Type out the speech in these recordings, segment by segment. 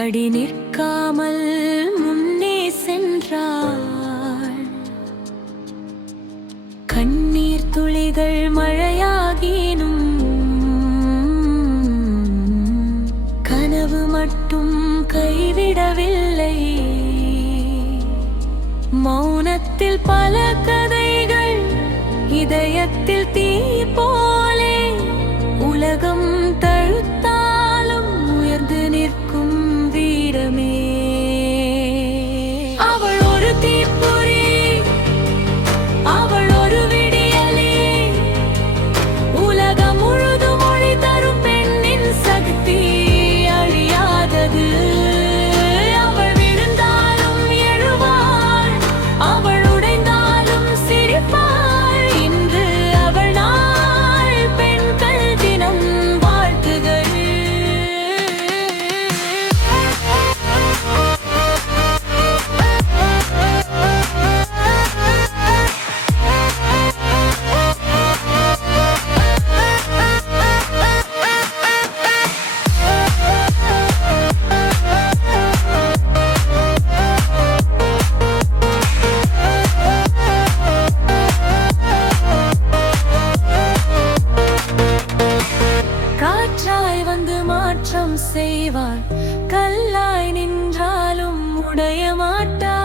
அடி நிற்காமல் முன்னே சென்றாள். கண்ணீர் துளிகள் மழையாகினும் கனவு மட்டும் கைவிடவில்லை. மௌனத்தில் பல கதைகள், இதயத்தில் தீ போலே உலகம் தழுத்தாலும் உயர்ந்து நிற்கும் வீரமே. அவள் ஒரு தீப்பொறி, அவள் ஒரு விடியலே, உலகம் முழுதும் மொழி தரும் பெண்ணின் சக்தி அழியாதது. அவள் விழுந்தாலும் எழுவாள், அவள் உடைந்தாலும் சிரிப்பாள். இன்று அவள் நாள், பெண்கள் தினம் வாழ்த்துகள். காற்றாய் வந்து மாற்றம் செய்வாள், கல்லாய் நின்றாலும் உடைய மாட்டாள்.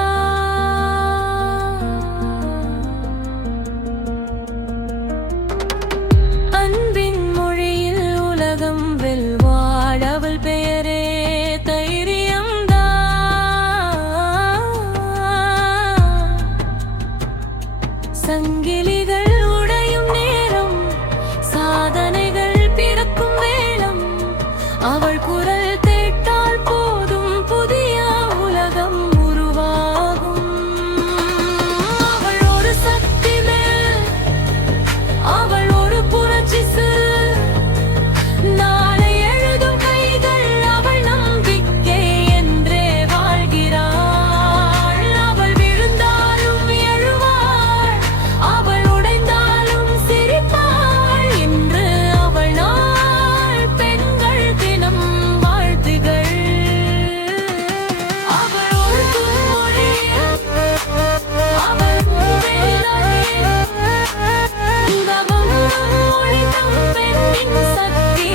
அன்பின் மொழியில் உலகம் வெல்வாள், அவள் பெயரே தைரியம்தான். சங்கிலிகள் உடையும் நேரம், சாதனைகள் பிறக்கும் வேளம். அவள் குரல் கேட்டால் போதும், புதிய உலகம் உருவாகும். அவள் ஒரு சக்தி மேல், அவள் ஒரு புரட்சி சில். நாளை எழுதும் கைகள், அவள் நம்பிக்கை என்றே வாழ்கிறாள். அவள் விழுந்தாலும் எழுவாள், அவள் உடைந்தாலும் சிரிப்பாள். இன்று அவள் நாள், பெண்கள் தினம் வாழ்த்துகள். அவள் ஒரு தூமொழி, அவள் பூவேலி, உலகம் முழுதும் ஒளிரும் பெண்ணின் சக்தி